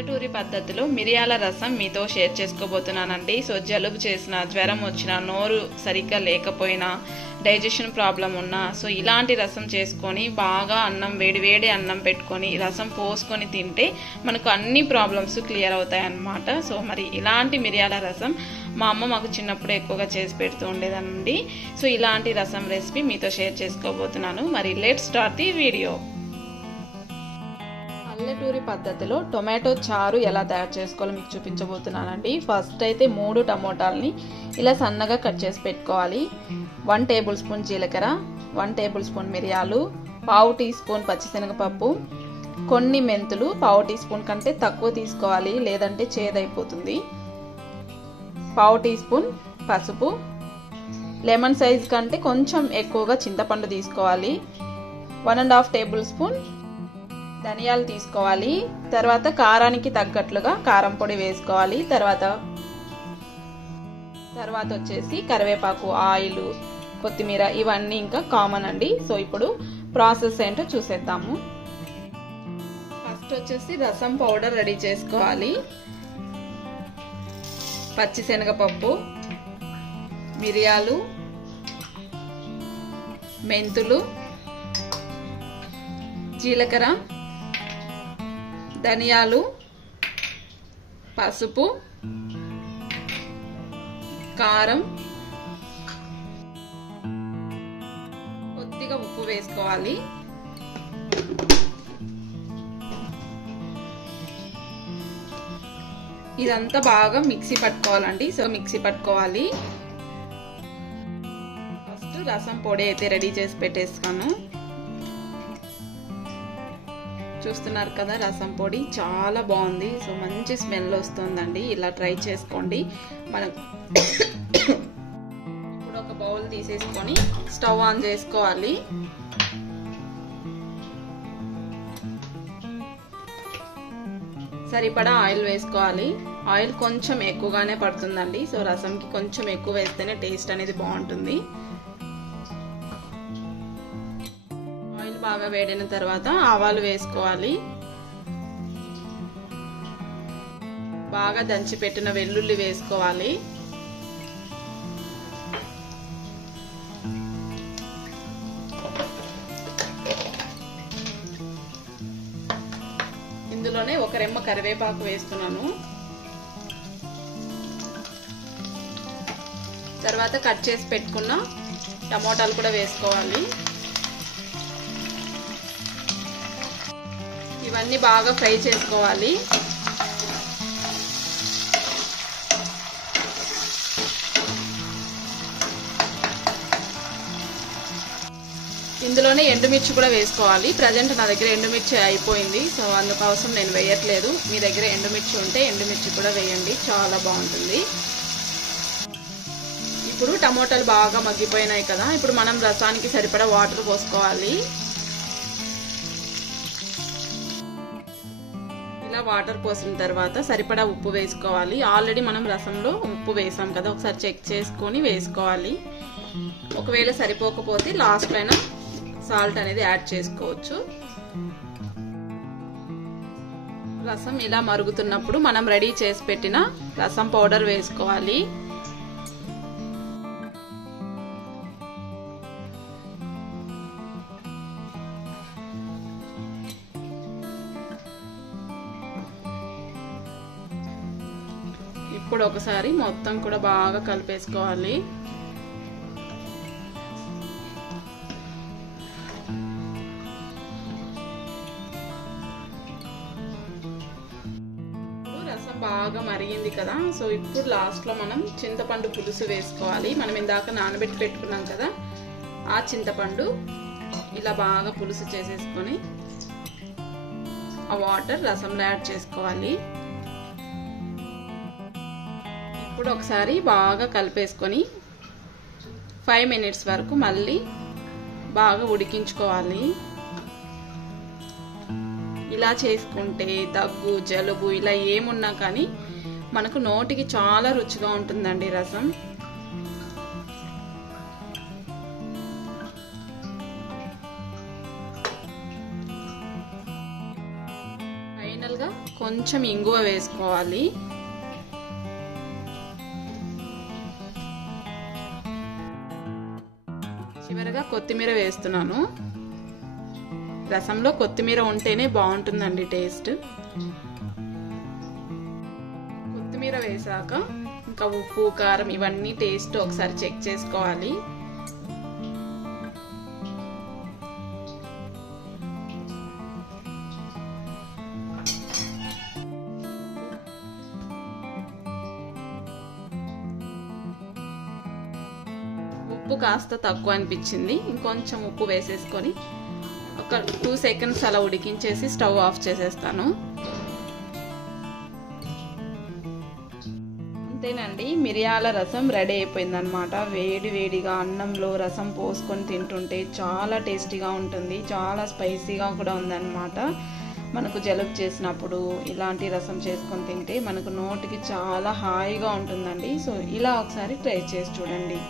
పల్లెటూరి పద్ధతిలో మిరియాల రసం మీతో షేర్ చేసుకోబోతున్నానండి. సో జలుబు చేసిన, జ్వరం వచ్చినా, నోరు సరిగ్గా లేకపోయినా, డైజెషన్ ప్రాబ్లం ఉన్నా సో ఇలాంటి రసం చేసుకొని బాగా అన్నం వేడి అన్నం పెట్టుకొని రసం పోసుకొని తింటే మనకు అన్ని ప్రాబ్లమ్స్ క్లియర్ అవుతాయి అన్నమాట. సో మరి ఇలాంటి మిరియాల రసం మా అమ్మ మాకు చిన్నప్పుడు ఎక్కువగా చేసి పెడుతూ ఉండేదండి. సో ఇలాంటి రసం రెసిపీ మీతో షేర్ చేసుకోబోతున్నాను. మరి లెట్స్ స్టార్ట్ ది వీడియో. పల్లెటూరి పద్ధతిలో టొమాటో చారు ఎలా తయారు చేసుకోవాలో మీకు చూపించబోతున్నానండి. ఫస్ట్ అయితే 3 టమోటాలని ఇలా సన్నగా కట్ చేసి పెట్టుకోవాలి. 1 టేబుల్ స్పూన్ జీలకర్ర, 1 టేబుల్ స్పూన్ మిరియాలు, 1/2 టీ స్పూన్ పచ్చిశనగపప్పు, కొన్ని మెంతులు, 1/2 టీ స్పూన్ కంటే తక్కువ తీసుకోవాలి లేదంటే చేదైపోతుంది, 1/2 టీ స్పూన్ పసుపు, లెమన్ సైజ్ కంటే కొంచెం ఎక్కువగా చింతపండు తీసుకోవాలి, 1.5 టేబుల్ స్పూన్ ధనియాలు తీసుకోవాలి. తర్వాత కారానికి తగ్గట్లుగా కారం పొడి వేసుకోవాలి. తర్వాత వచ్చేసి కరివేపాకు, ఆయిల్, కొత్తిమీర ఇవన్నీ ఇంకా కామన్ అండి. సో ఇప్పుడు ప్రాసెస్ ఏంటో చూసేద్దాము. ఫస్ట్ వచ్చేసి రసం పౌడర్ రెడీ చేసుకోవాలి. పచ్చిశనగపప్పు, మిరియాలు, మెంతులు, జీలకర్ర, ధనియాలు, పసుపు, కారం, కొద్దిగా ఉప్పు వేసుకోవాలి. ఇదంతా బాగా మిక్సీ పట్టుకోవాలండి. సో మిక్సీ పట్టుకోవాలి. ఫస్ట్ రసం పొడి అయితే రెడీ చేసి పెట్టేస్తాను. చూస్తున్నారు కదా, రసం పొడి చాలా బాగుంది. సో మంచి స్మెల్ వస్తుందండి. ఇలా ట్రై చేసుకోండి. మనం ఇప్పుడు ఒక బౌల్ తీసేసుకొని స్టవ్ ఆన్ చేసుకోవాలి. సరిపడా ఆయిల్ వేసుకోవాలి. ఆయిల్ కొంచెం ఎక్కువగానే పడుతుందండి. సో రసంకి కొంచెం ఎక్కువ వేస్తేనే టేస్ట్ అనేది బాగుంటుంది. బాగా వేడిన తర్వాత ఆవాలు వేసుకోవాలి. బాగా దంచి పెట్టిన వెల్లుల్లి వేసుకోవాలి. ఇందులోనే 1 రెమ్మ కరివేపాకు వేస్తున్నాను. తర్వాత కట్ చేసి పెట్టుకున్న టమోటాలు కూడా వేసుకోవాలి. ఇవన్నీ బాగా ఫ్రై చేసుకోవాలి. ఇందులోనే ఎండుమిర్చి కూడా వేసుకోవాలి. ప్రజెంట్ నా దగ్గర ఎండుమిర్చి అయిపోయింది. సో అందుకోసం నేను వేయట్లేదు. మీ దగ్గర ఎండుమిర్చి ఉంటే ఎండుమిర్చి కూడా వేయండి, చాలా బాగుంటుంది. ఇప్పుడు టమోటాలు బాగా మగ్గిపోయినాయి కదా, ఇప్పుడు మనం రసానికి సరిపడా వాటర్ పోసుకోవాలి. ఇలా వాటర్ పోసిన తర్వాత సరిపడా ఉప్పు వేసుకోవాలి. ఆల్రెడీ మనం రసంలో ఉప్పు వేసాం కదా, ఒకసారి చెక్ చేసుకొని వేసుకోవాలి. ఒకవేళ సరిపోకపోతే లాస్ట్ అయినా సాల్ట్ అనేది యాడ్ చేసుకోవచ్చు. రసం ఇలా మరుగుతున్నప్పుడు మనం రెడీ చేసి పెట్టిన రసం పౌడర్ వేసుకోవాలి. ఇప్పుడు ఒకసారి మొత్తం కూడా బాగా కలిపేసుకోవాలి. రసం బాగా మరిగింది కదా, సో ఇప్పుడు లాస్ట్ లో మనం చింతపండు పులుసు వేసుకోవాలి. మనం ఇందాక నానబెట్టి పెట్టుకున్నాం కదా, ఆ చింతపండు ఇలా బాగా పులుసు చేసేసుకొని ఆ వాటర్ రసంలో యాడ్ చేసుకోవాలి. ఇప్పుడు ఒకసారి బాగా కలిపేసుకొని 5 మినిట్స్ వరకు మళ్ళీ బాగా ఉడికించుకోవాలి. ఇలా చేసుకుంటే దగ్గు, జలుబు ఇలా ఏమున్నా కానీ మనకు నోటికి చాలా రుచిగా ఉంటుందండి రసం. ఫైనల్ గా కొంచెం ఇంగువ వేసుకోవాలి. చివరగా కొత్తిమీర వేస్తున్నాను. రసంలో కొత్తిమీర ఉంటేనే బాగుంటుందండి టేస్ట్. కొత్తిమీర వేసాక ఇంకా ఉప్పు కారం ఇవన్నీ టేస్ట్ ఒకసారి చెక్ చేసుకోవాలి. ఉప్పు కాస్త తక్కువ అనిపించింది. ఇంకొంచెం ఉప్పు వేసేసుకొని ఒక 2 సెకండ్స్ అలా ఉడికించేసి స్టవ్ ఆఫ్ చేసేస్తాను. అంతేనండి, మిరియాల రసం రెడీ అయిపోయిందనమాట. వేడి వేడిగా అన్నంలో రసం పోసుకొని తింటుంటే చాలా టేస్టీగా ఉంటుంది. చాలా స్పైసీగా కూడా ఉందన్నమాట. మనకు జలుబు చేసినప్పుడు ఇలాంటి రసం చేసుకొని తింటే మనకు నోటికి చాలా హాయిగా ఉంటుందండి. సో ఇలా ఒకసారి ట్రై చేసి చూడండి.